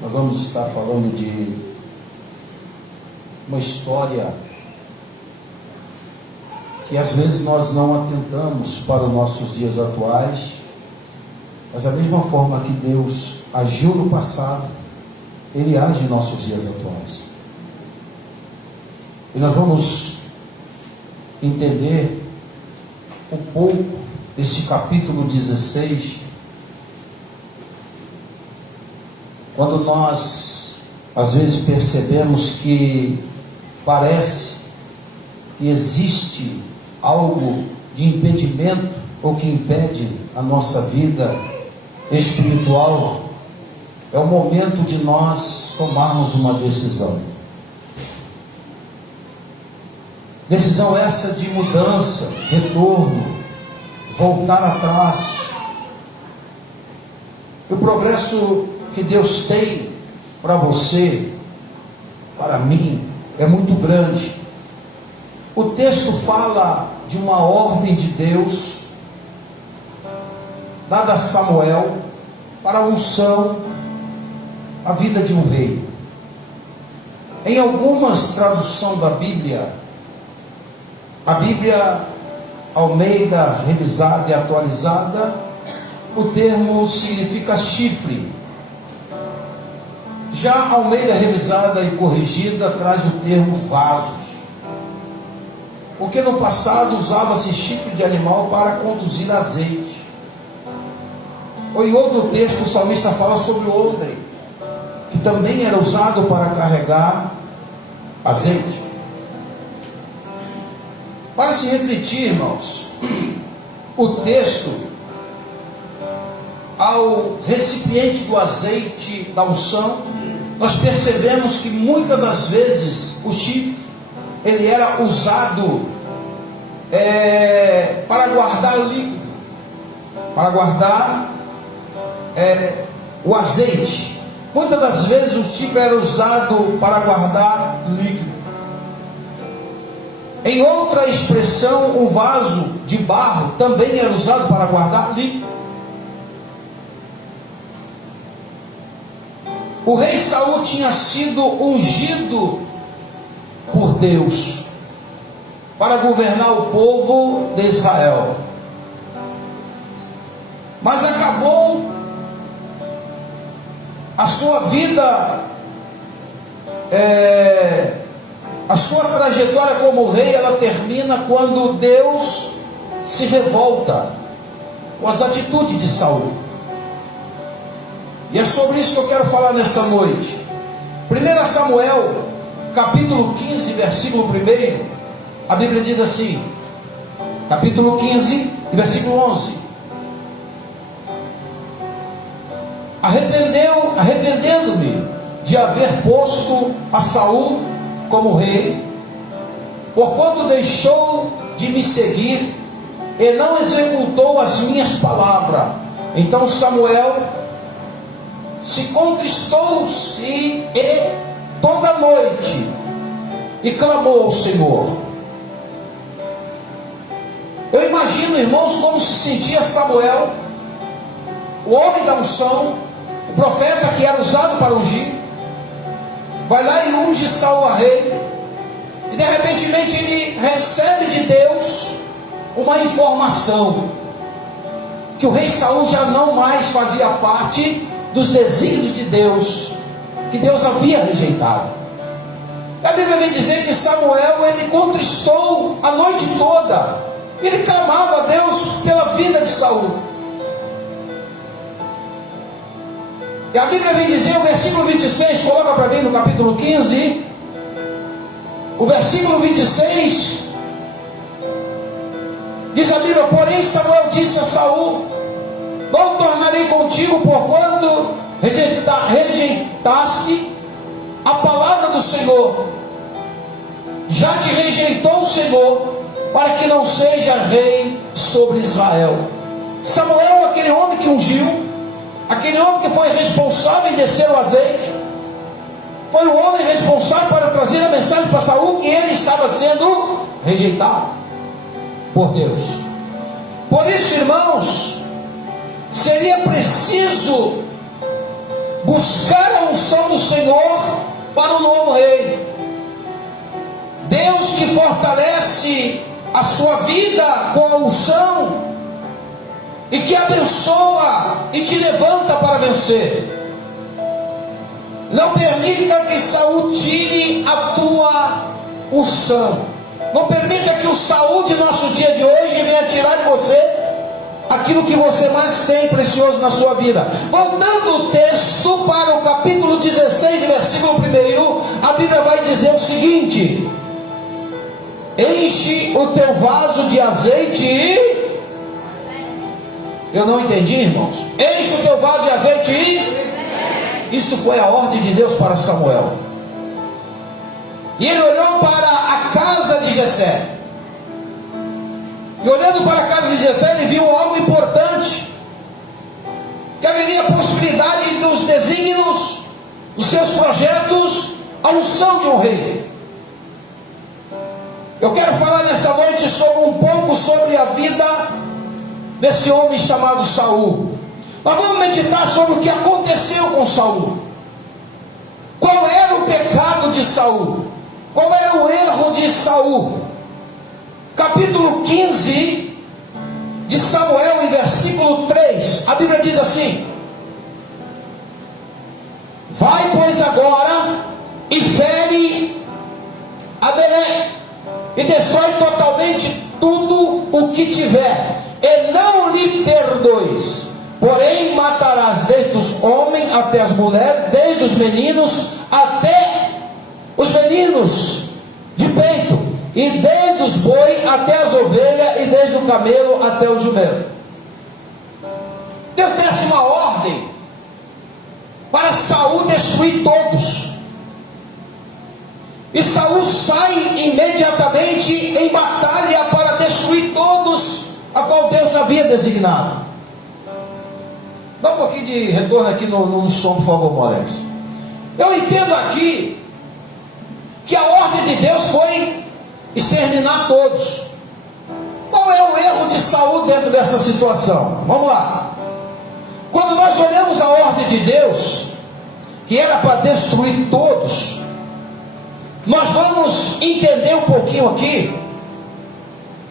Nós vamos estar falando de uma história que às vezes nós não atentamos para os nossos dias atuais, mas da mesma forma que Deus agiu no passado, Ele age em nossos dias atuais. E nós vamos entender um pouco deste capítulo 16, quando nós às vezes percebemos que parece que existe algo de impedimento ou que impede a nossa vida espiritual, é o momento de nós tomarmos uma decisão. Decisão essa de mudança, retorno, voltar atrás. O progresso que Deus tem para você, para mim, é muito grande. O texto fala de uma ordem de Deus dada a Samuel para a unção, a vida de um rei. Em algumas traduções da Bíblia, a Bíblia Almeida revisada e atualizada, o termo significa chifre. Já a Almeida revisada e corrigida traz o termo vasos, porque no passado usava-se chifre de animal para conduzir azeite. Ou em outro texto o salmista fala sobre o odre, que também era usado para carregar azeite. Para se refletir, irmãos, o texto ao recipiente do azeite da unção, nós percebemos que muitas das vezes o chifre ele era usado para guardar líquido, para guardar o azeite. Muitas das vezes o chifre era usado para guardar líquido. Em outra expressão, o vaso de barro também era usado para guardar líquido. O rei Saul tinha sido ungido por Deus para governar o povo de Israel, mas acabou a sua vida, a sua trajetória como rei, ela termina quando Deus se revolta com as atitudes de Saul. E é sobre isso que eu quero falar nesta noite. 1 Samuel, capítulo 15, versículo 1, a Bíblia diz assim, capítulo 15, versículo 11: arrependendo-me de haver posto a Saul como rei, porquanto deixou de me seguir e não executou as minhas palavras. Então Samuel se contristou-se toda noite e clamou ao Senhor. Eu imagino, irmãos, como se sentia Samuel, o homem da unção, o profeta que era usado para ungir. Vai lá e unge Saul a rei, e de repente ele recebe de Deus uma informação, que o rei Saul já não mais fazia parte dos desígnios de Deus, que Deus havia rejeitado. A Bíblia vem dizer que Samuel, ele contristou a noite toda, ele clamava a Deus pela vida de Saul. E a Bíblia vem dizer, o versículo 26, coloca para mim no capítulo 15, o versículo 26, diz a Bíblia: porém Samuel disse a Saul: não tornarei contigo, porquanto rejeitaste a palavra do Senhor. Já te rejeitou o Senhor, para que não seja rei sobre Israel. Samuel, aquele homem que ungiu, aquele homem que foi responsável em descer o azeite, foi o homem responsável para trazer a mensagem para Saul, que ele estava sendo rejeitado por Deus. Por isso, irmãos, seria preciso buscar a unção do Senhor para o novo rei. Deus que fortalece a sua vida com a unção e que abençoa e te levanta para vencer. Não permita que Saul tire a tua unção. Não permita que o Saul de nosso dia de hoje venha tirar de você aquilo que você mais tem precioso na sua vida. Voltando o texto para o capítulo 16, versículo 1, a Bíblia vai dizer o seguinte: enche o teu vaso de azeite e... Eu não entendi, irmãos. Enche o teu vaso de azeite e... Isso foi a ordem de Deus para Samuel. E ele olhou para a casa de Jessé. E olhando para a casa de Jessé, ele viu algo importante: que haveria a possibilidade dos desígnios, dos seus projetos, a unção de um rei. Eu quero falar nessa noite sobre um pouco sobre a vida desse homem chamado Saul. Nós vamos meditar sobre o que aconteceu com Saul. Qual era o pecado de Saul? Qual era o erro de Saul? Capítulo 15 de Samuel, em versículo 3, a Bíblia diz assim: vai, pois, agora e fere a Belém, e destrói totalmente tudo o que tiver, e não lhe perdoes. Porém matarás desde os homens até as mulheres, desde os meninos até os meninos de peito, e desde os boi até as ovelhas, e desde o camelo até o jumento. Deus desce uma ordem para Saul destruir todos. E Saul sai imediatamente em batalha para destruir todos a qual Deus havia designado. Dá um pouquinho de retorno aqui no som, por favor, Morex. Eu entendo aqui que a ordem de Deus foi exterminar todos. Qual é o erro de Saul dentro dessa situação? Vamos lá. Quando nós olhamos a ordem de Deus, que era para destruir todos, nós vamos entender um pouquinho aqui,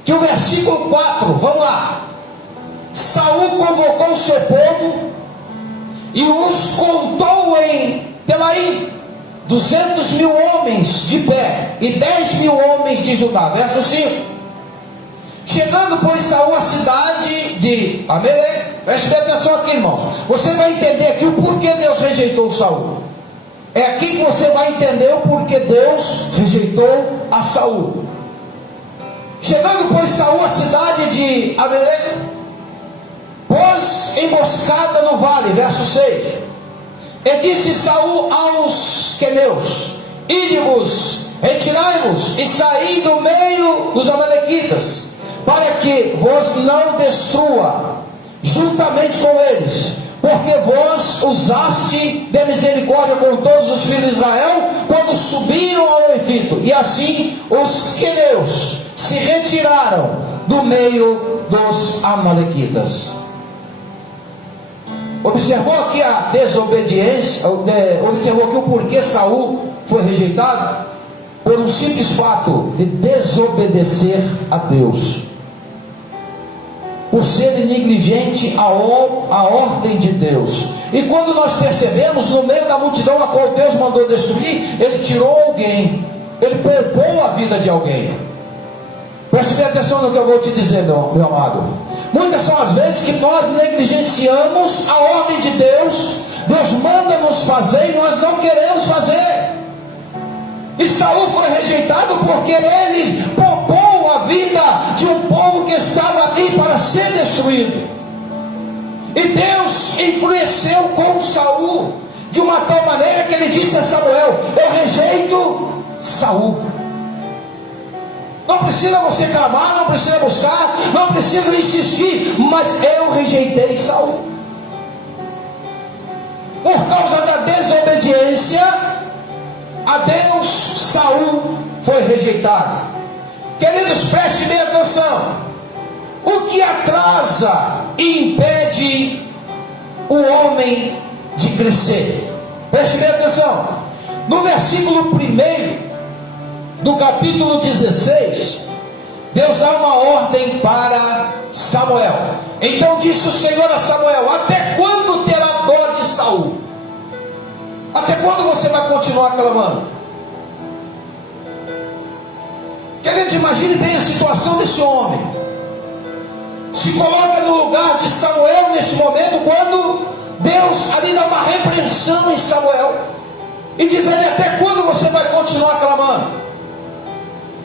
que o versículo 4, vamos lá. Saul convocou o seu povo e os contou em Telaim, 200.000 homens de pé e 10.000 homens de Judá. Verso 5. Chegando, pois, Saul à cidade de Amelém. Preste atenção aqui, irmãos. Você vai entender aqui o porquê Deus rejeitou Saul. É aqui que você vai entender o porquê Deus rejeitou a Saul. Chegando, pois, Saul à cidade de Amelém, pôs emboscada no vale. Verso 6. E disse Saul aos queneus: ide-vos, retirai-vos e saí do meio dos amalequitas, para que vos não destrua juntamente com eles, porque vós usaste de misericórdia com todos os filhos de Israel quando subiram ao Egito. E assim os queneus se retiraram do meio dos amalequitas. Observou aqui a desobediência, observou aqui o porquê Saul foi rejeitado? Por um simples fato de desobedecer a Deus, por ser negligente à ordem de Deus. E quando nós percebemos, no meio da multidão a qual Deus mandou destruir, ele tirou alguém, ele poupou a vida de alguém. Preste bem atenção no que eu vou te dizer, meu amado. Muitas são as vezes que nós negligenciamos a ordem de Deus. Deus manda nos fazer e nós não queremos fazer. E Saul foi rejeitado porque ele poupou a vida de um povo que estava ali para ser destruído. E Deus enfraqueceu com Saul de uma tal maneira que ele disse a Samuel: eu rejeito Saul. Não precisa você clamar, não precisa buscar, não precisa insistir, mas eu rejeitei Saul. Por causa da desobediência a Deus, Saul foi rejeitado. Queridos, preste bem atenção. O que atrasa e impede o homem de crescer? Preste bem atenção. No versículo 1 do capítulo 16, Deus dá uma ordem para Samuel. Então disse o Senhor a Samuel: até quando terá dó de Saul? Até quando você vai continuar clamando? Queridos, imagine bem a situação desse homem. Se coloca no lugar de Samuel nesse momento, quando Deus ali dá uma repreensão em Samuel e diz a ele: até quando você vai continuar clamando?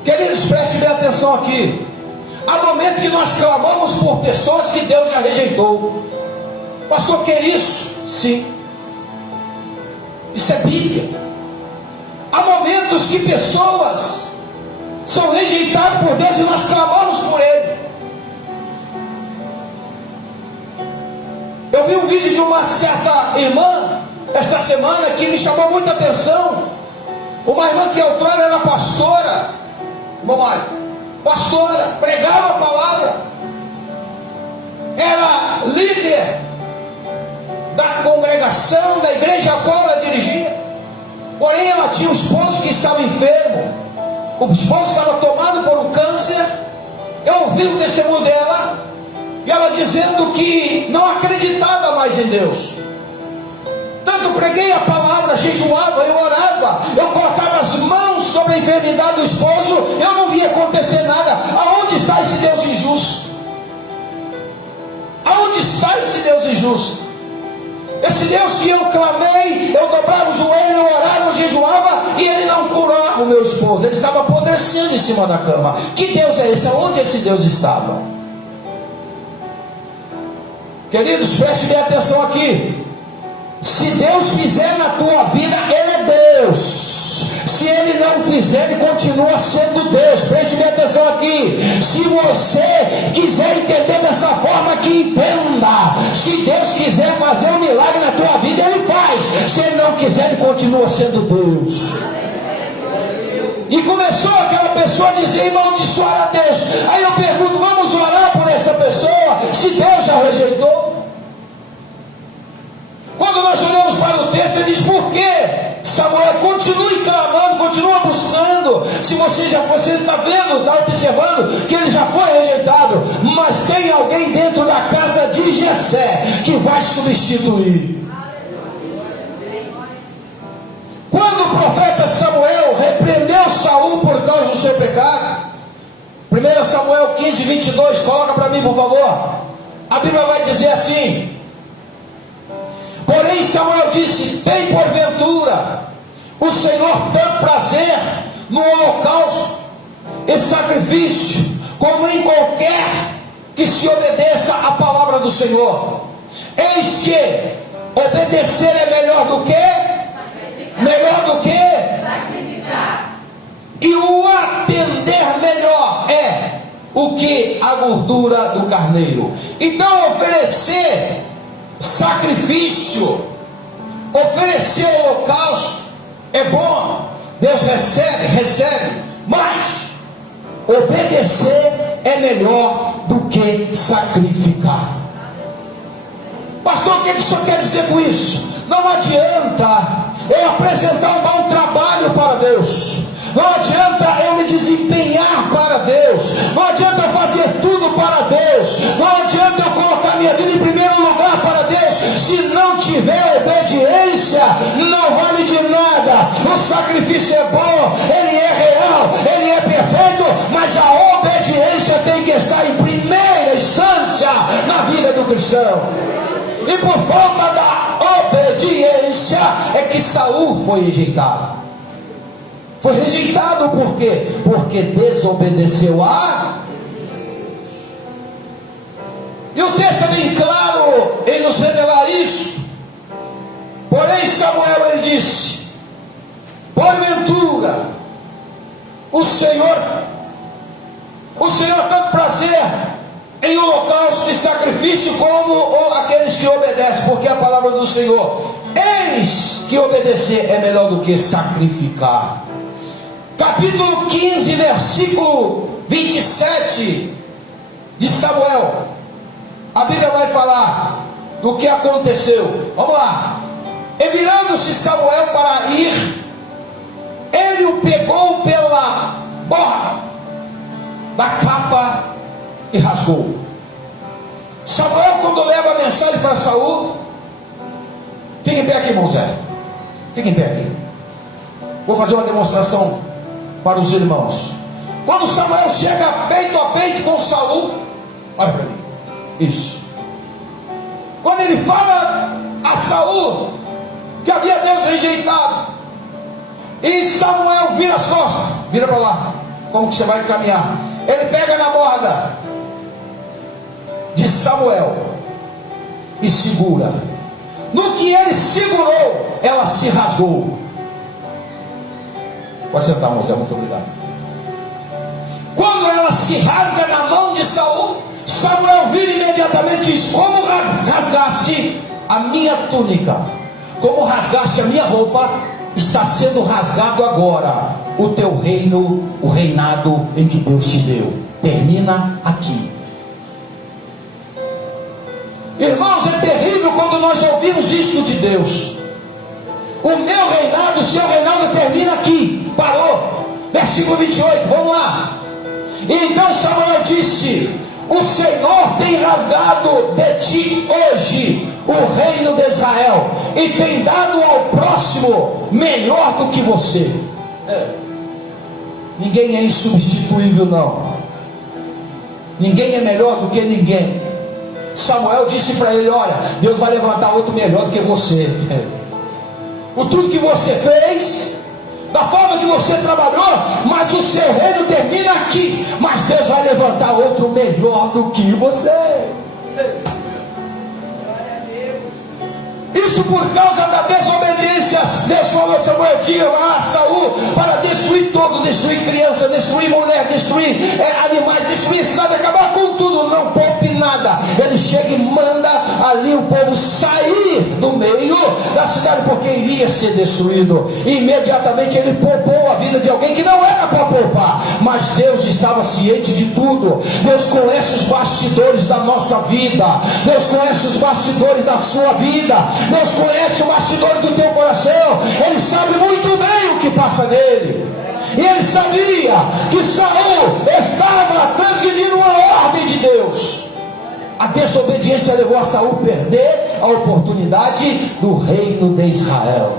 Queridos, preste bem atenção aqui. Há momento que nós clamamos por pessoas que Deus já rejeitou. Pastor, que é isso? Sim, isso é Bíblia. Há momentos que pessoas são rejeitadas por Deus e nós clamamos por Ele. Eu vi um vídeo de uma certa irmã esta semana que me chamou muita atenção. Uma irmã que outrora era pastora, pastora, pregava a palavra, era líder da congregação, da igreja a qual ela dirigia. Porém ela tinha um esposo que estava enfermo. O esposo estava tomado por um câncer. Eu ouvi o testemunho dela, e ela dizendo que não acreditava mais em Deus. Tanto preguei a palavra, jejuava, eu orava, eu colocava as mãos sobre a enfermidade do esposo, eu não via acontecer nada. Aonde está esse Deus injusto? Aonde está esse Deus injusto? Esse Deus que eu clamei, eu dobrava o joelho, eu orava, eu jejuava, e Ele não curava o meu esposo. Ele estava apodrecendo em cima da cama. Que Deus é esse? Aonde esse Deus estava? Queridos, preste bem atenção aqui. Se Deus fizer na tua vida, Ele é Deus. Se Ele não fizer, Ele continua sendo Deus. Preste bem atenção aqui. Se você quiser entender dessa forma, que entenda. Se Deus quiser fazer um milagre na tua vida, Ele faz. Se Ele não quiser, Ele continua sendo Deus. E começou aquela pessoa a dizer: amaldiçoar a Deus. Aí eu pergunto: vamos orar por essa pessoa, se Deus já rejeitou? Quando nós olhamos para o texto, ele diz: por que Samuel? Continue clamando, continua buscando. Se você está vendo, está observando que ele já foi rejeitado, mas tem alguém dentro da casa de Jessé que vai substituir. Quando o profeta Samuel repreendeu Saul por causa do seu pecado, 1 Samuel 15, 22, coloca para mim por favor. A Bíblia vai dizer assim: porém Samuel disse: tem porventura o Senhor tanto prazer no holocausto e sacrifício, como em qualquer que se obedeça à palavra do Senhor? Eis que obedecer é melhor do que? Melhor do que? Sacrificar. E o atender melhor é o que a gordura do carneiro. Então oferecer sacrifício, oferecer holocausto é bom, Deus recebe, mas obedecer é melhor do que sacrificar. Pastor, o que isso quer dizer com isso? Não adianta eu apresentar um bom trabalho para Deus, não adianta eu me desempenhar para Deus, não adianta eu fazer tudo para Deus, não adianta eu colocar minha vida em primeiro lugar para Deus, se não tiver obediência, não vale de nada. O sacrifício é bom, ele é real, ele é perfeito, mas a obediência tem que estar em primeira instância na vida do cristão. E por falta da obediência é que Saul foi rejeitado. Foi rejeitado por quê? Porque desobedeceu a... E o texto é bem claro em nos revelar isso. Porém Samuel, ele disse: porventura o Senhor tanto prazer em holocausto e sacrifício, como aqueles que obedecem, porque a palavra do Senhor: eis que obedecer é melhor do que sacrificar. Capítulo 15, versículo 27 de Samuel, a Bíblia vai falar do que aconteceu. Vamos lá. E virando-se Samuel para ir, ele o pegou pela borda da capa e rasgou. Samuel, quando leva a mensagem para Saul, fique em pé aqui, irmão Zé, fique em pé aqui. Vou fazer uma demonstração para os irmãos. Quando Samuel chega peito a peito com Saul, olha para mim, isso. Quando ele fala a Saul que havia Deus rejeitado, e Samuel vira as costas, vira para lá, como que você vai caminhar? Ele pega na borda de Samuel e segura. No que ele segurou, ela se rasgou. Pode sentar, Moisés, muito obrigado. Quando ela se rasga na mão de Saul, Samuel vira imediatamente e diz: como rasgaste a minha túnica, como rasgaste a minha roupa, está sendo rasgado agora o teu reino, o reinado em que Deus te deu. Termina aqui. Irmãos, é terrível quando nós ouvimos isto de Deus. O meu reinado, o seu reinado termina aqui. Parou. Versículo 28, vamos lá. E então Samuel disse: o Senhor tem rasgado de ti hoje o reino de Israel, e tem dado ao próximo melhor do que você. Ninguém é insubstituível, não. Ninguém é melhor do que ninguém. Samuel disse para ele: olha, Deus vai levantar outro melhor do que você. O tudo que você fez, da forma que você trabalhou, mas o seu reino termina aqui. Mas Deus vai levantar outro melhor do que você. Isso por causa da desobediência. Deus falou a Samuel: diga a Saul para destruir todo, destruir criança, destruir mulher, destruir animais, destruir cidade, acabar com tudo, não poupe nada. Ele chega e manda ali o povo sair do meio da cidade, porque iria ser destruído. E imediatamente ele poupou a vida de alguém que não era para poupar, mas Deus estava ciente de tudo. Deus conhece os bastidores da nossa vida, Deus conhece os bastidores da sua vida, Deus conhece o bastidor do teu coração. Ele sabe muito bem o que passa nele. E ele sabia que Saul estava transgredindo uma ordem de Deus. A desobediência levou a Saul a perder a oportunidade do reino de Israel.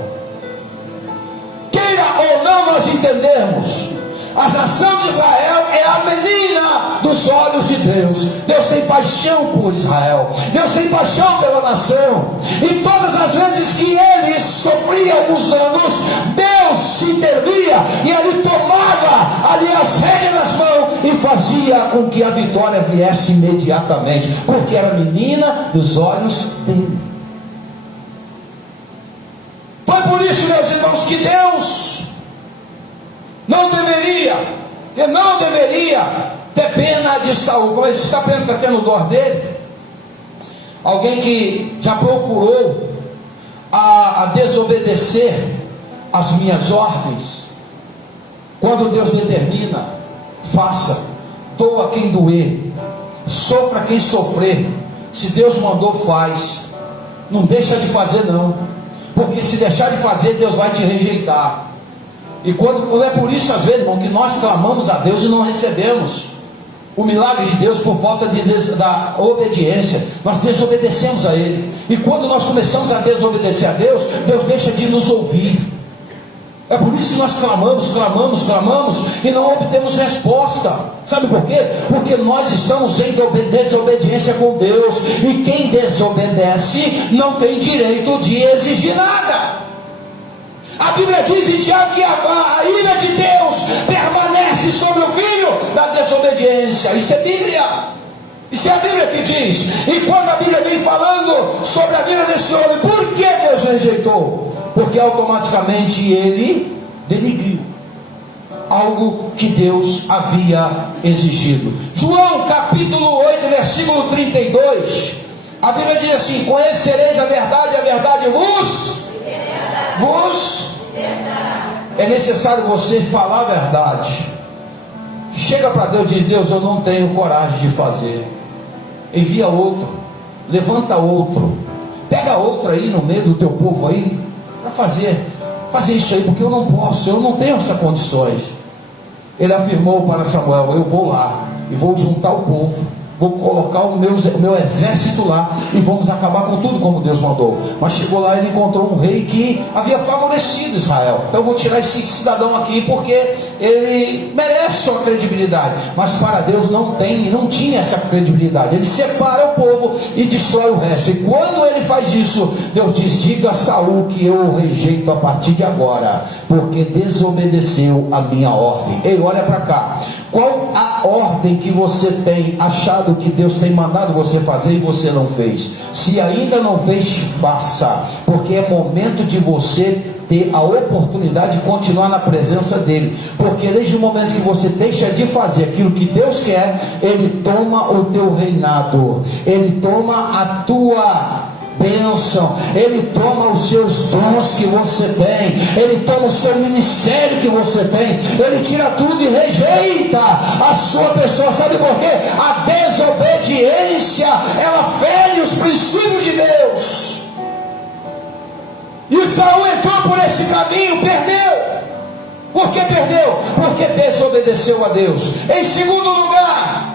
Queira ou não nós entendemos, a nação de Israel é a menina dos olhos de Deus. Deus tem paixão por Israel, Deus tem paixão pela nação. E todas as vezes que eles sofriam alguns danos, Deus se intervia e ele tomava ali as rédeas nas mãos e fazia com que a vitória viesse imediatamente, porque era a menina dos olhos dele. Foi por isso, meus irmãos, que Deus não deveria ter pena de Saul. Como ele está tendo dor dele, alguém que já procurou a desobedecer as minhas ordens, quando Deus determina, faça, doa quem doer, sofra quem sofrer. Se Deus mandou, faz. Não deixa de fazer, não, porque se deixar de fazer, Deus vai te rejeitar. E quando é por isso, às vezes, irmão, que nós clamamos a Deus e não recebemos o milagre de Deus por falta da obediência. Nós desobedecemos a Ele. E quando nós começamos a desobedecer a Deus, Deus deixa de nos ouvir. É por isso que nós clamamos e não obtemos resposta. Sabe por quê? Porque nós estamos em desobediência com Deus. E quem desobedece não tem direito de exigir nada. A Bíblia diz em Tiago que a ira de Deus permanece sobre o filho da desobediência. Isso é Bíblia. Isso é a Bíblia que diz. E quando a Bíblia vem falando sobre a vida desse homem, por que Deus rejeitou? Porque automaticamente ele denegriu algo que Deus havia exigido. João capítulo 8, versículo 32. A Bíblia diz assim: conhecereis a verdade vos é necessário você falar a verdade. Chega para Deus e diz: Deus, eu não tenho coragem de fazer. Envia outro, levanta outro. pega outra aí no meio do teu povo aí, para fazer isso aí, porque eu não posso, eu não tenho essas condições. Ele afirmou para Samuel: eu vou lá e vou juntar o povo, vou colocar o meu exército lá e vamos acabar com tudo como Deus mandou. Mas chegou lá e ele encontrou um rei que havia favorecido Israel. Então eu vou tirar esse cidadão aqui porque ele merece sua credibilidade. Mas para Deus não tinha essa credibilidade. Ele separa o povo e destrói o resto. E quando ele faz isso, Deus diz: diga a Saul que eu o rejeito a partir de agora, porque desobedeceu a minha ordem. Ei, olha para cá. Qual a ordem que você tem achado que Deus tem mandado você fazer e você não fez? Se ainda não fez, faça, porque é momento de você ter a oportunidade de continuar na presença dele, porque desde o momento que você deixa de fazer aquilo que Deus quer, ele toma o teu reinado, ele toma a tua bênção, ele toma os seus dons que você tem, ele toma o seu ministério que você tem, ele tira tudo e rejeita a sua pessoa. Sabe por quê? A desobediência, ela fere os princípios de Deus. E Saul entrou por esse caminho, perdeu. Por que perdeu? Porque desobedeceu a Deus. Em segundo lugar,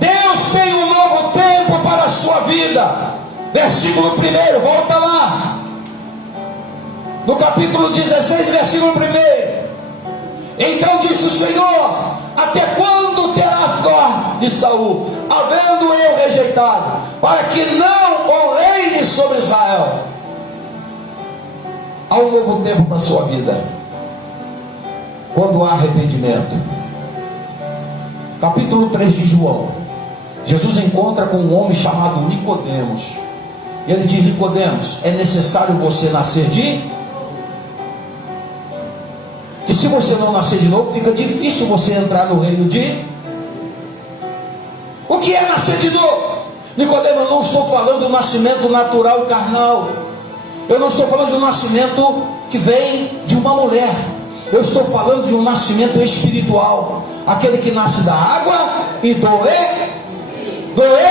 Deus tem um novo tempo para a sua vida. Versículo 1, volta lá. No capítulo 16, versículo 1. Então disse o Senhor: até quando terás dó de Saul, havendo eu rejeitado, para que não o reine sobre Israel? Há um novo tempo para a sua vida, quando há arrependimento. Capítulo 3 de João, Jesus encontra com um homem chamado Nicodemos. E ele diz: Nicodemos, é necessário você nascer de... E se você não nascer de novo, fica difícil você entrar no reino de... O que é nascer de novo? Nicodemos, eu não estou falando do nascimento natural carnal. Eu não estou falando de um nascimento que vem de uma mulher. Eu estou falando de um nascimento espiritual. Aquele que nasce da água e do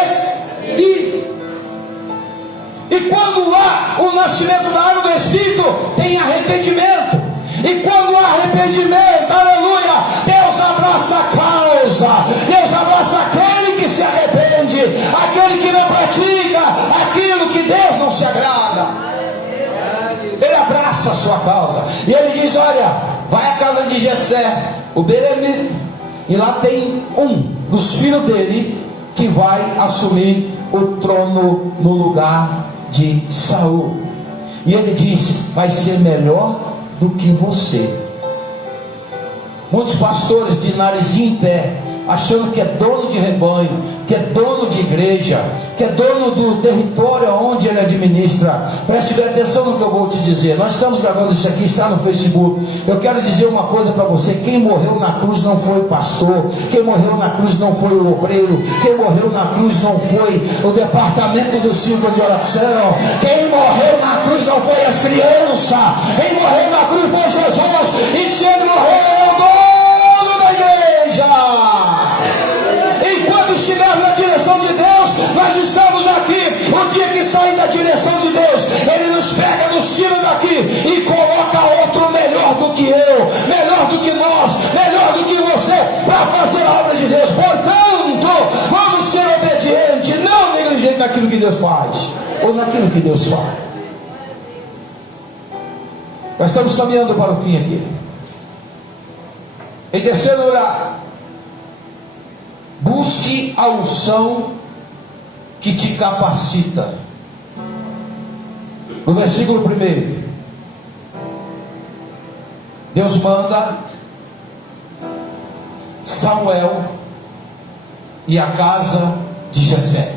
Espírito. E quando há o nascimento da água e do Espírito, tem arrependimento. E quando há arrependimento, aleluia, Deus abraça a causa. Deus abraça aquele que se arrepende, aquele que não pratica aquilo que Deus não se agrada. Ele abraça a sua causa. E ele diz: olha, vai à casa de Jessé, o Belemita, e lá tem um dos filhos dele que vai assumir o trono no lugar de Saul. E ele diz: vai ser melhor do que você. Muitos pastores de narizinho em pé, achando que é dono de rebanho, que é dono de igreja, que é dono do território onde ele administra. Preste bem atenção no que eu vou te dizer. Nós estamos gravando isso aqui, está no Facebook. Eu quero dizer uma coisa para você: quem morreu na cruz não foi o pastor, quem morreu na cruz não foi o obreiro, quem morreu na cruz não foi o departamento do círculo de oração, quem morreu na cruz não foi as crianças, quem morreu na cruz foi Jesus. E se ele morreu, ele é o dono da igreja. Enquanto estivermos na direção de Deus, nós estamos aqui. O dia que sair da direção de Deus, Ele nos pega, nos tira daqui e coloca outro melhor do que eu, melhor do que nós, melhor do que você, para fazer a obra de Deus. Portanto, vamos ser obedientes, não negligentes naquilo que Deus faz, ou naquilo que Deus faz. Nós estamos caminhando para o fim aqui. Em terceiro lugar, busque a unção que te capacita. No versículo 1, Deus manda Samuel e a casa de Jessé.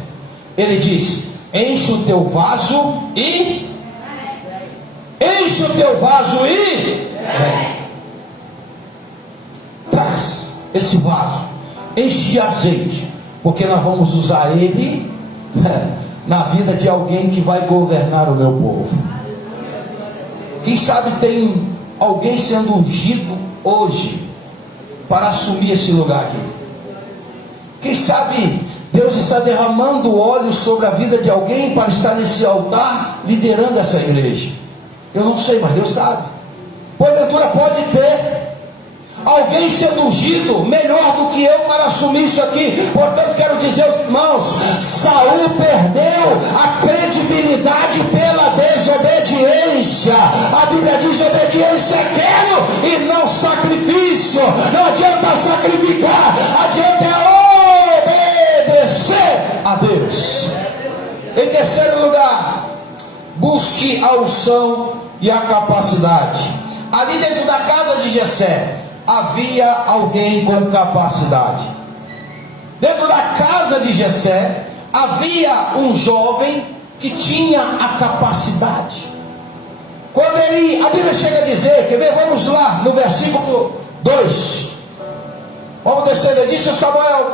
Ele diz: enche o teu vaso e traz esse vaso, enche de azeite, porque nós vamos usar ele na vida de alguém que vai governar o meu povo. Quem sabe tem alguém sendo ungido hoje para assumir esse lugar aqui. Quem sabe Deus está derramando óleo sobre a vida de alguém para estar nesse altar, liderando essa igreja. Eu não sei, mas Deus sabe. Porventura pode ter alguém sendo ungido melhor do que eu para assumir isso aqui. Portanto, quero dizer aos irmãos, Saul perdeu a credibilidade pela desobediência. A Bíblia diz: obediência é quero e não sacrifício. Não adianta sacrificar, adianta obedecer a Deus. Em terceiro lugar, busque a unção e a capacidade. Ali dentro da casa de Jessé havia alguém com capacidade. Dentro da casa de Jessé havia um jovem que tinha a capacidade. Quando a Bíblia chega a dizer, quer ver? Vamos lá no versículo 2. Vamos descer. Ele disse a Samuel: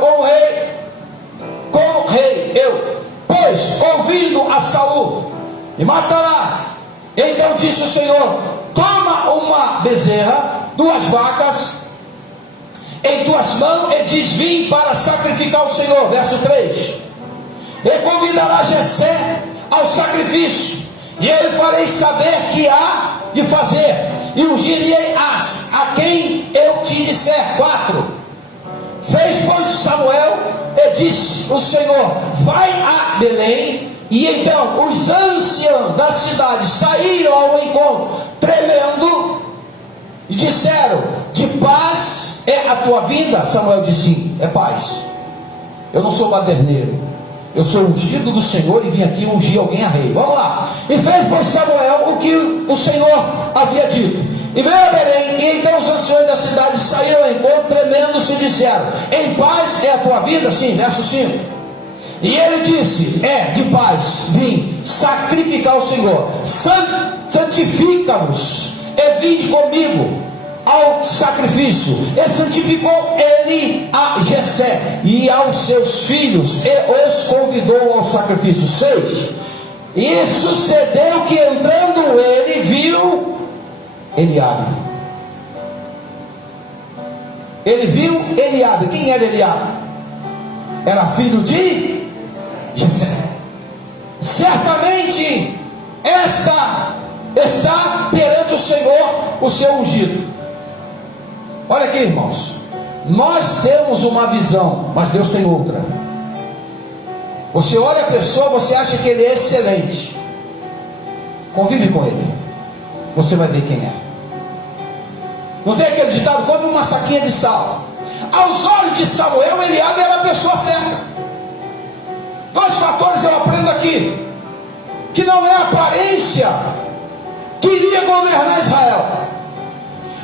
como rei, eu, pois, ouvindo a Saul, e matará. Então disse o Senhor: toma uma bezerra, 2 vacas em tuas mãos, e diz: vim para sacrificar ao Senhor. Verso 3. E convidará Jessé ao sacrifício, e eu farei saber que há de fazer, e ungirei a quem eu te disser. 4. Fez, pois, Samuel, e disse o Senhor: vai a Belém. E então os anciãos da cidade saíram ao encontro, tremendo, e disseram: de paz é a tua vinda? Samuel disse: sim, é paz. Eu não sou baderneiro, eu sou ungido do Senhor e vim aqui ungir alguém a rei. Vamos lá. E fez, pois, Samuel o que o Senhor havia dito, e veio a Belém. E então os anciões da cidade saíram ao encontro, tremendo-se, e disseram: em paz é a tua vida? Sim. Verso 5. E ele disse: é de paz, vim sacrificar ao Senhor. Santifica-nos e vinde comigo ao sacrifício. E santificou ele a Jessé e aos seus filhos, e os convidou ao sacrifício. 6. E sucedeu que, entrando ele, viu Eliabe. Ele viu Eliabe. Quem era Eliabe? Era filho de Jessé. Certamente esta está perante o Senhor o seu ungido. Olha aqui, irmãos, nós temos uma visão, mas Deus tem outra. Você olha a pessoa, você acha que ele é excelente, convive com ele, você vai ver quem é. Não tem aquele ditado: come uma saquinha de sal. Aos olhos de Samuel, Eliabe era a pessoa certa. 2 fatores eu aprendo aqui: que não é a aparência que iria governar Israel,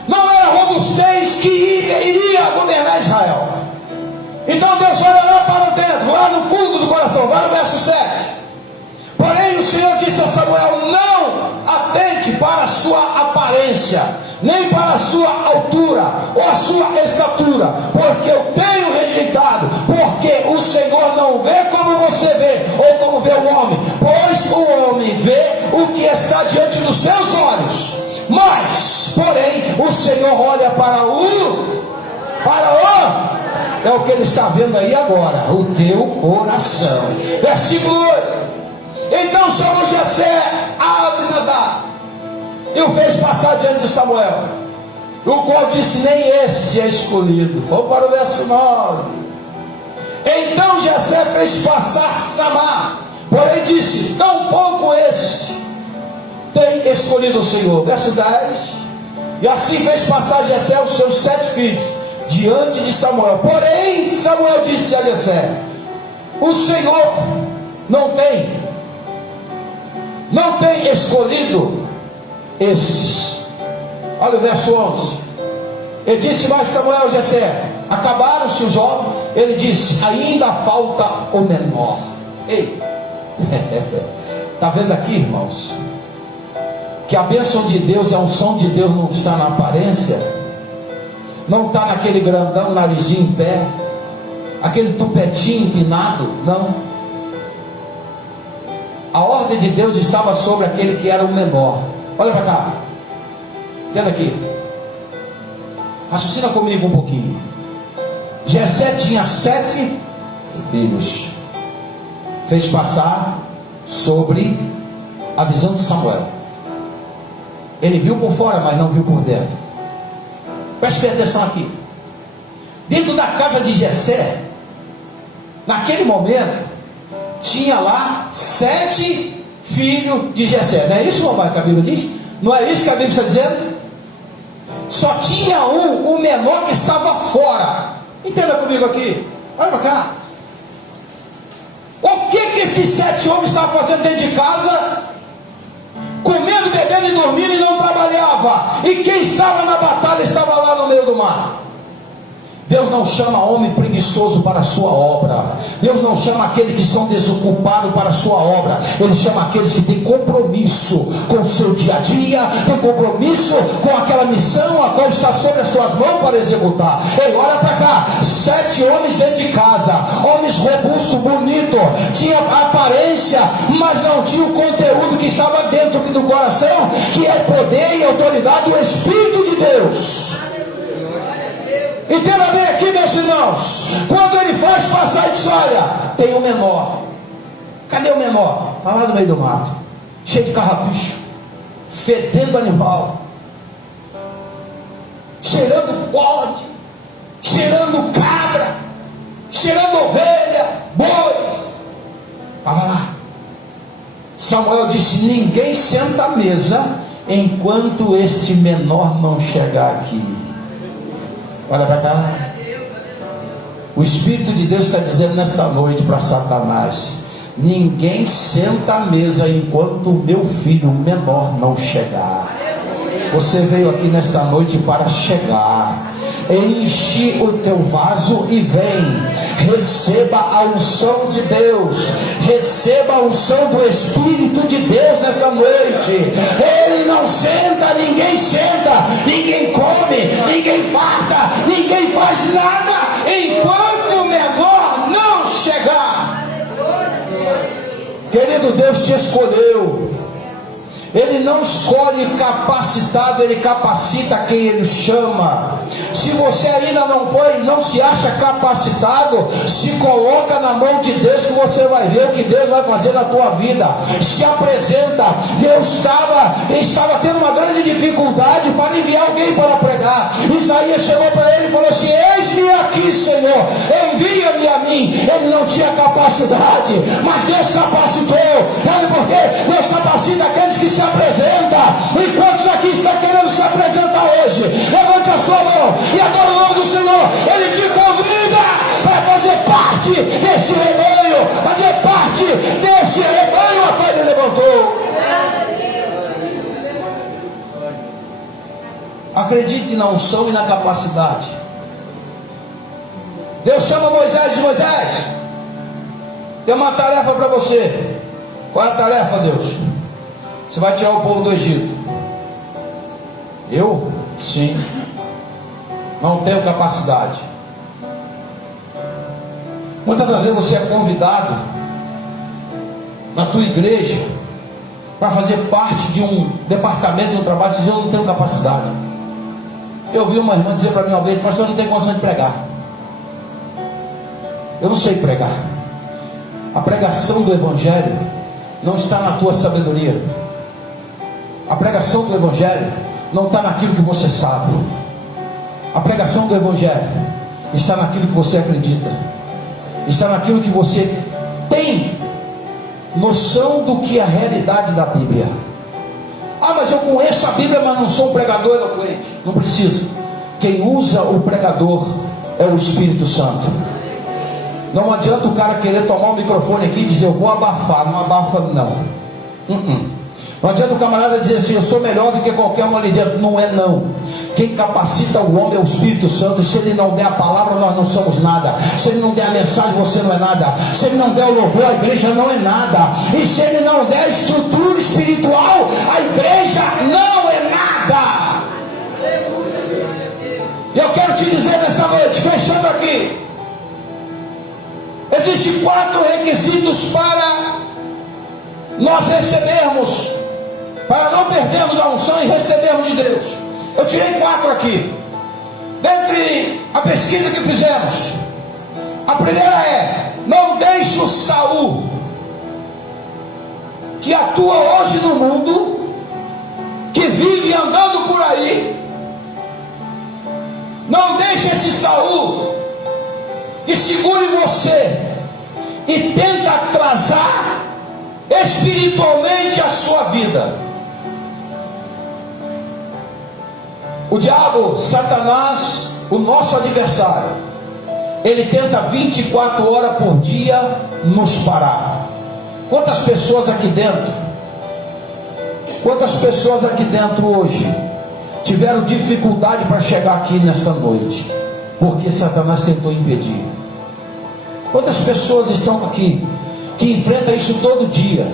não era a robustez que iria governar Israel. Então Deus olha lá para dentro, lá no fundo do coração. Vai no verso 7. Porém o Senhor disse a Samuel: não atente para a sua aparência, nem para a sua altura ou a sua estatura, porque eu tenho rejeitado. Porque o Senhor não vê como você vê, ou como vê o homem, pois o homem vê o que está diante dos seus olhos, mas porém o Senhor olha para é o que ele está vendo aí agora, o teu coração. Versículo 8. Então chamou Jessé a Abinadab e o fez passar diante de Samuel, o qual disse: nem este é escolhido. Vamos para o verso 9. Então Jessé fez passar Samar, porém disse: tampouco este tem escolhido o Senhor. Verso 10. E assim fez passar Jessé os seus 7 filhos diante de Samuel. Porém Samuel disse a Jessé: o Senhor não tem escolhido estes. Olha o verso 11. Ele disse mais Samuel a Jessé: acabaram-se os jovens. Ele disse: ainda falta o menor. Ei, está vendo aqui, irmãos, que a bênção de Deus e a unção de Deus não está na aparência, não está naquele grandão, narizinho em pé, aquele tupetinho empinado, não. A ordem de Deus estava sobre aquele que era o menor. Olha para cá, entenda aqui, raciocina comigo um pouquinho. Jessé tinha 7 filhos. Fez passar sobre a visão de Samuel. Ele viu por fora, mas não viu por dentro. Preste atenção aqui. Dentro da casa de Jessé, naquele momento, tinha lá 7 filhos de Jessé. Não é isso, mamãe, que a Bíblia diz? Não é isso que a Bíblia está dizendo? Só tinha o menor que estava fora. Entenda comigo aqui. Olha para cá. O que esses 7 homens estavam fazendo dentro de casa? Comendo, bebendo e dormindo e não trabalhava. E quem estava na batalha estava lá no meio do mar. Deus não chama homem preguiçoso para a sua obra. Deus não chama aqueles que são desocupados para a sua obra. Ele chama aqueles que têm compromisso com o seu dia a dia, têm compromisso com aquela missão a qual está sobre as suas mãos para executar. Ei, olha para cá, 7 homens dentro de casa, homens robustos, bonitos, tinha aparência, mas não tinha o conteúdo que estava dentro do coração, que é poder e autoridade do Espírito de Deus. Entenda bem aqui, meus irmãos. Quando ele faz passar, ele diz: olha, tem o menor. Cadê o menor? Está lá no meio do mato, cheio de carrapicho, fedendo animal, cheirando bode, cheirando cabra, cheirando ovelha, boi. Estava lá. Samuel disse: ninguém senta à mesa enquanto este menor não chegar aqui. Olha para cá. O Espírito de Deus está dizendo nesta noite para Satanás: ninguém senta à mesa enquanto o meu filho menor não chegar. Você veio aqui nesta noite para chegar. Enche o teu vaso e vem. Receba a unção de Deus. Receba a unção do Espírito de Deus nesta noite. Ele não senta, ninguém senta, ninguém come, ninguém farta, ninguém faz nada enquanto o menor não chegar. Querido, Deus te escolheu. Ele não escolhe capacitado, Ele capacita quem Ele chama. Se você ainda não se acha capacitado, se coloca na mão de Deus, que você vai ver o que Deus vai fazer na tua vida. Se apresenta. Deus estava tendo uma grande dificuldade para enviar alguém para pregar. Isaías chegou para ele e falou assim: eis-me aqui, Senhor, envia-me a mim. Ele não tinha capacidade, mas Deus capacitou. Sabe por quê? Deus capacita aqueles que se apresenta. E quantos aqui está querendo se apresentar hoje? Levante a sua mão e adora o nome do Senhor. Ele te convida para fazer parte desse rebanho, fazer parte desse rebanho a qual Ele levantou. Acredite na unção e na capacidade. Deus chama Moisés e diz: Moisés, tem uma tarefa para você. Qual é a tarefa, Deus? Você vai tirar o povo do Egito. Eu? Sim. Não tenho capacidade. Muitas das vezes você é convidado na tua igreja para fazer parte de um departamento, de um trabalho. Você diz: eu não tenho capacidade. Eu vi uma irmã dizer para mim uma vez: pastor, eu não tenho condição de pregar. Eu não sei pregar. A pregação do Evangelho não está na tua sabedoria. A pregação do Evangelho não está naquilo que você sabe. A pregação do Evangelho está naquilo que você acredita. Está naquilo que você tem noção do que é a realidade da Bíblia. Ah, mas eu conheço a Bíblia, mas não sou um pregador eloquente. Não precisa. Quem usa o pregador é o Espírito Santo. Não adianta o cara querer tomar o microfone aqui e dizer: eu vou abafar. Não abafa, não. Não adianta o camarada dizer assim: eu sou melhor do que qualquer um ali dentro. Não é não. Quem capacita o homem é o Espírito Santo. E se ele não der a palavra, nós não somos nada. Se ele não der a mensagem, você não é nada. Se ele não der o louvor, a igreja não é nada. E se ele não der a estrutura espiritual, a igreja não é nada. E eu quero te dizer nessa noite, fechando aqui, existem 4 requisitos para nós recebermos, para não perdermos a unção e recebermos de Deus. Eu tirei 4 aqui. Dentre a pesquisa que fizemos, a primeira é: Não deixe o Saul que atua hoje no mundo, que vive andando por aí, não deixe esse Saul que segure você e tenta atrasar espiritualmente a sua vida. O diabo, Satanás, o nosso adversário, ele tenta 24 horas por dia nos parar. Quantas pessoas aqui dentro hoje tiveram dificuldade para chegar aqui nesta noite, porque Satanás tentou impedir? Quantas pessoas estão aqui que enfrentam isso todo dia,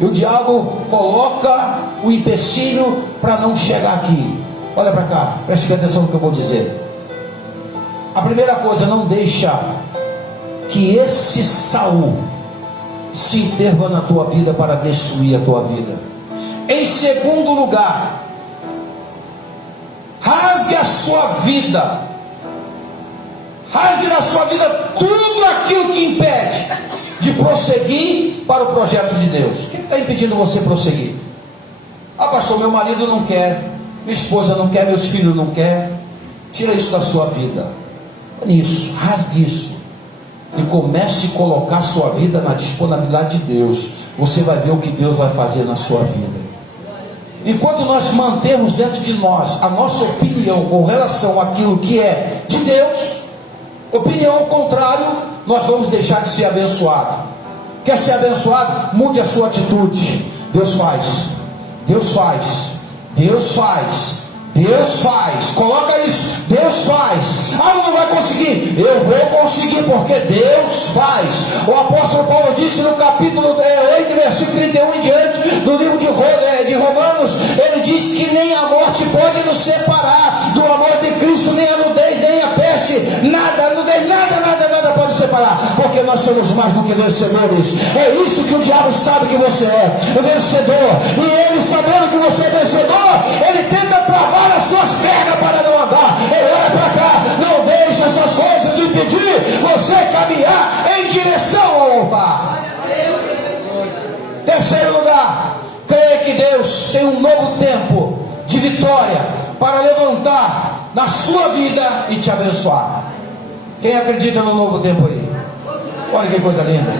e o diabo coloca o empecilho para não chegar aqui? Olha para cá, preste atenção no que eu vou dizer. A primeira coisa, não deixa que esse Saul se interva na tua vida para destruir a tua vida. Em segundo lugar, rasgue a sua vida, rasgue na sua vida tudo aquilo que impede de prosseguir para o projeto de Deus. O que está impedindo você prosseguir? Ah, pastor, meu marido não quer, minha esposa não quer, meus filhos não querem. Tira isso da sua vida. Isso, rasgue isso e comece a colocar a sua vida na disponibilidade de Deus. Você vai ver o que Deus vai fazer na sua vida. Enquanto nós mantermos dentro de nós a nossa opinião com relação àquilo que é de Deus, opinião ao contrário, nós vamos deixar de ser abençoado. Quer ser abençoado? Mude a sua atitude. Deus faz, Deus faz, Deus faz, Deus faz. Coloca isso, Deus faz. Ah, não vai conseguir. Eu vou conseguir, porque Deus faz. O apóstolo Paulo disse no capítulo 8, versículo 31 em diante, do livro de Romanos, ele diz que nem a morte pode nos separar do amor de Cristo, nem a nudez, nem a peste, nada pode nos separar, porque nós somos mais do que vencedores. É isso que o diabo sabe que você é, vencedor. E ele, sabendo que você é vencedor, ele tenta travar as suas pernas para não andar. Ele olha para cá, não deixa essas coisas impedir você caminhar em direção ao altar. Terceiro lugar, creia que Deus tem um novo tempo de vitória para levantar na sua vida e te abençoar. Quem acredita no novo tempo aí? Olha que coisa linda,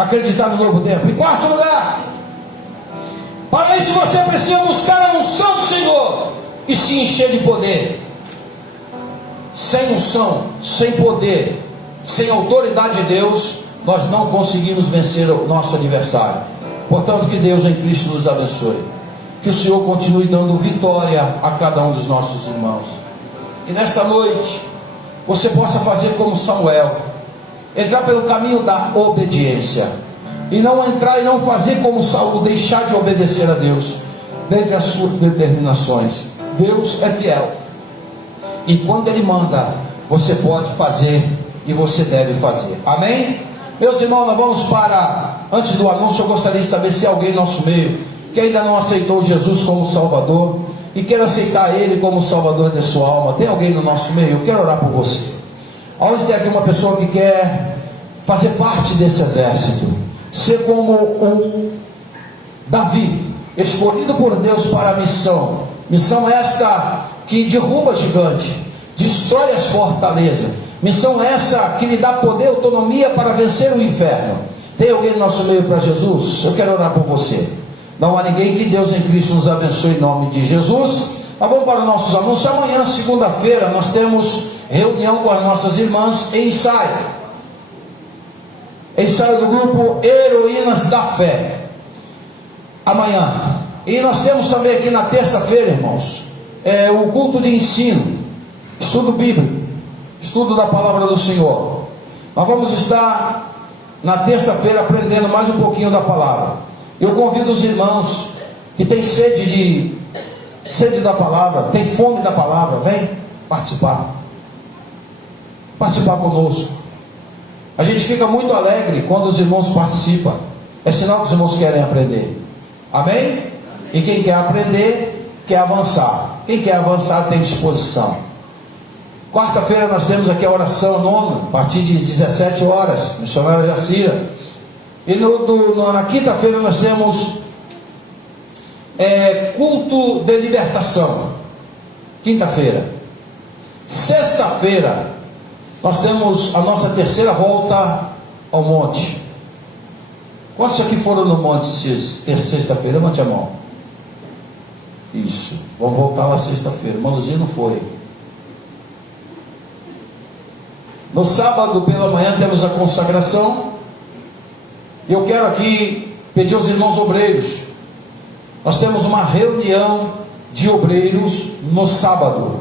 acreditar no novo tempo. Em quarto lugar, para isso você precisa buscar a unção do Senhor e se encher de poder. Sem unção, sem poder, sem autoridade de Deus, nós não conseguimos vencer o nosso adversário. Portanto, que Deus em Cristo nos abençoe, que o Senhor continue dando vitória a cada um dos nossos irmãos, e nesta noite você possa fazer como Samuel, entrar pelo caminho da obediência, e não entrar e não fazer como Saul, deixar de obedecer a Deus dentre as suas determinações. Deus é fiel, e quando Ele manda, você pode fazer e você deve fazer. Amém? Meus irmãos, nós vamos para, antes do anúncio, eu gostaria de saber se alguém no nosso meio que ainda não aceitou Jesus como Salvador e quer aceitar Ele como Salvador de sua alma. Tem alguém no nosso meio? Eu quero orar por você. Onde tem aqui uma pessoa que quer fazer parte desse exército, ser como um Davi, escolhido por Deus para a missão esta que derruba gigante, destrói as fortalezas, missão essa que lhe dá poder, autonomia para vencer o inferno. Tem alguém no nosso meio para Jesus? Eu quero orar por você. Não há ninguém. Que Deus em Cristo nos abençoe em nome de Jesus. Mas vamos para os nossos anúncios. Amanhã, segunda-feira, nós temos reunião com as nossas irmãs em ensaio do grupo Heroínas da Fé, amanhã. E nós temos também aqui na terça-feira, irmãos, o culto de ensino, estudo bíblico, estudo da palavra do Senhor. Nós vamos estar na terça-feira aprendendo mais um pouquinho da palavra. Eu convido os irmãos que têm sede da palavra, tem fome da palavra, vem participar conosco. A gente fica muito alegre quando os irmãos participam. É sinal que os irmãos querem aprender. Amém? E quem quer aprender, quer avançar. Quem quer avançar tem disposição. Quarta-feira nós temos aqui a oração nona, a partir de 17 horas, missionária Jacira. E na quinta-feira nós temos culto de libertação. Quinta-feira. Sexta-feira nós temos a nossa terceira volta ao monte. Quantos aqui foram no monte sexta-feira? Levante a mão. Isso, vamos voltar lá sexta-feira. Manuzinho não foi. No sábado pela manhã temos a consagração. Eu quero aqui pedir aos irmãos obreiros. Nós temos uma reunião de obreiros no sábado.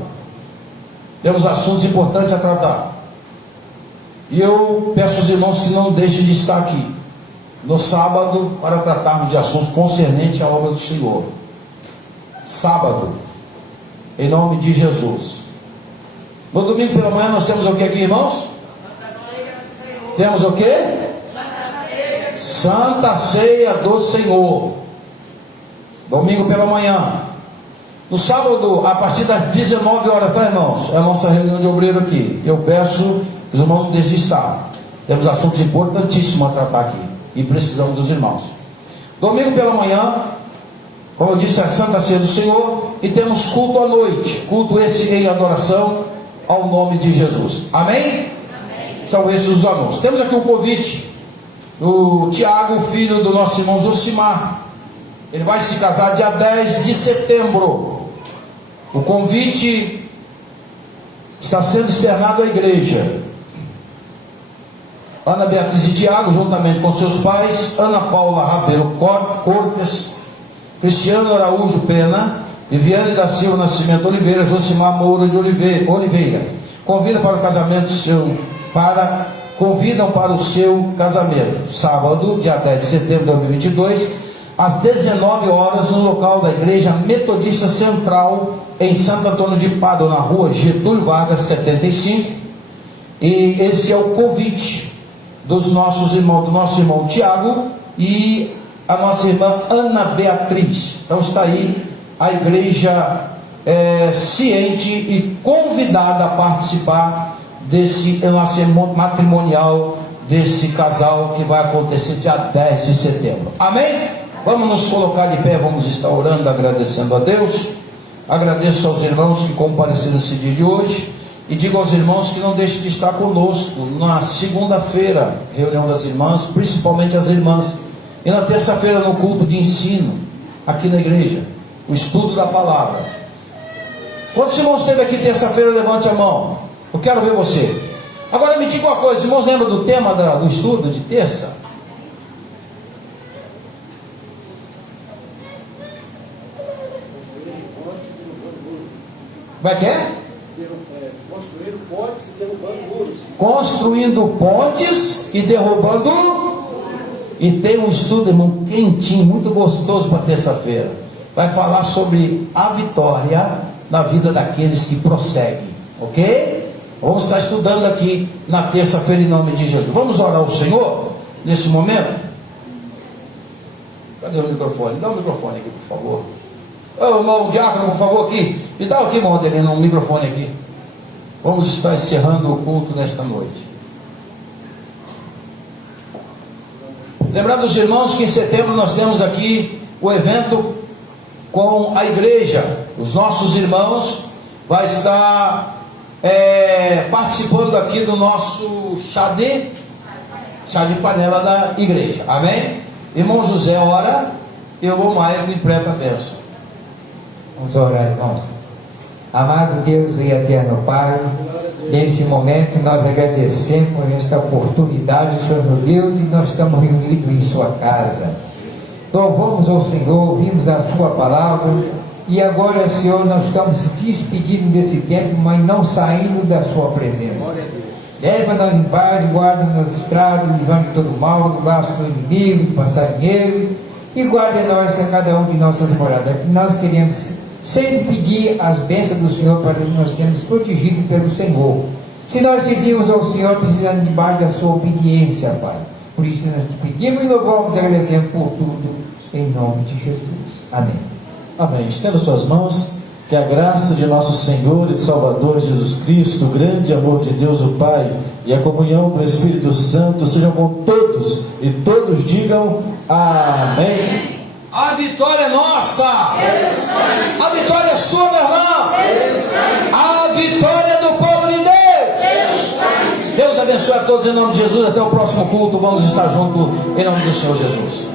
Temos assuntos importantes a tratar. E eu peço aos irmãos que não deixem de estar aqui no sábado para tratarmos de assuntos concernentes à obra do Senhor. Sábado, em nome de Jesus. No domingo pela manhã nós temos o que aqui, irmãos? Temos o que? Santa Ceia do Senhor. Domingo pela manhã. No sábado, a partir das 19 horas, tá, irmãos? É a nossa reunião de obreiro aqui. Eu peço que os irmãos não deixem de estar. Temos assuntos importantíssimos a tratar aqui e precisamos dos irmãos. Domingo pela manhã, como eu disse, a Santa Ceia do Senhor, e temos culto à noite, culto esse em adoração ao nome de Jesus. Amém? Amém. São esses os anúncios. Temos aqui um convite do Tiago, filho do nosso irmão Josimar. Ele vai se casar dia 10 de setembro. O convite está sendo externado à igreja. Ana Beatriz e Tiago, juntamente com seus pais, Ana Paula Rabelo Cortes, Cristiano Araújo Pena, Viviane da Silva Nascimento Oliveira, Josimar Moura de Oliveira, convidam para o seu casamento, sábado, dia 10 de setembro de 2022, às 19 horas, no local da Igreja Metodista Central, em Santo Antônio de Pádua, na rua Getúlio Vargas 75. E esse é o convite do nosso irmão Tiago e a nossa irmã Ana Beatriz. Então está aí a igreja ciente e convidada a participar desse relacionamento matrimonial desse casal que vai acontecer dia 10 de setembro. Amém? Vamos nos colocar de pé, vamos estar orando, agradecendo a Deus. Agradeço aos irmãos que compareceram nesse dia de hoje. E digo aos irmãos que não deixem de estar conosco na segunda-feira, reunião das irmãs, principalmente as irmãs. E na terça-feira no culto de ensino, aqui na igreja, o estudo da palavra. Quantos irmãos esteve aqui terça-feira, levante a mão. Eu quero ver você. Agora me diga uma coisa, irmãos, lembram do tema do estudo de terça? Como é que é? Construindo pontes e derrubando muros. Construindo pontes e derrubando. E tem um estudo, irmão, quentinho, muito gostoso para terça-feira. Vai falar sobre a vitória na vida daqueles que prosseguem. Ok? Vamos estar estudando aqui na terça-feira em nome de Jesus. Vamos orar ao Senhor nesse momento? Cadê o microfone? Dá o microfone aqui, por favor. Ô, irmão Diácono, por favor, aqui. Me dá aqui, irmão Adelino, um microfone aqui. Vamos estar encerrando o culto nesta noite. Lembrando os irmãos que em setembro nós temos aqui o evento com a igreja. Os nossos irmãos vão estar participando aqui do nosso chá de panela da igreja. Amém? Irmão José ora, eu vou mais e prego a bênção. Vamos orar, irmãos. Amado Deus e eterno Pai, neste momento nós agradecemos por esta oportunidade, Senhor meu Deus, e nós estamos reunidos em sua casa. Louvamos ao Senhor, ouvimos a sua palavra, e agora, Senhor, nós estamos despedindo desse tempo, mas não saindo da sua presença. Leva-nos em paz, guarda-nos nas estradas, livrando todo mal, do laço do inimigo, do passarinheiro, e guarda-nos a cada um de nossas moradas. Nós queremos sempre pedir as bênçãos do Senhor para que nós sermos protegidos pelo Senhor. Se nós servimos ao Senhor, precisamos debaixo da sua obediência, Pai. Por isso nós te pedimos e louvamos e agradecemos por tudo, em nome de Jesus. Amém. Amém. Estenda suas mãos. Que a graça de nosso Senhor e Salvador Jesus Cristo, o grande amor de Deus o Pai e a comunhão do Espírito Santo sejam com todos, e todos digam amém. A vitória é nossa. A vitória é sua, meu irmão. A vitória é do povo de Deus. Deus abençoe a todos em nome de Jesus. Até o próximo culto. Vamos estar juntos em nome do Senhor Jesus.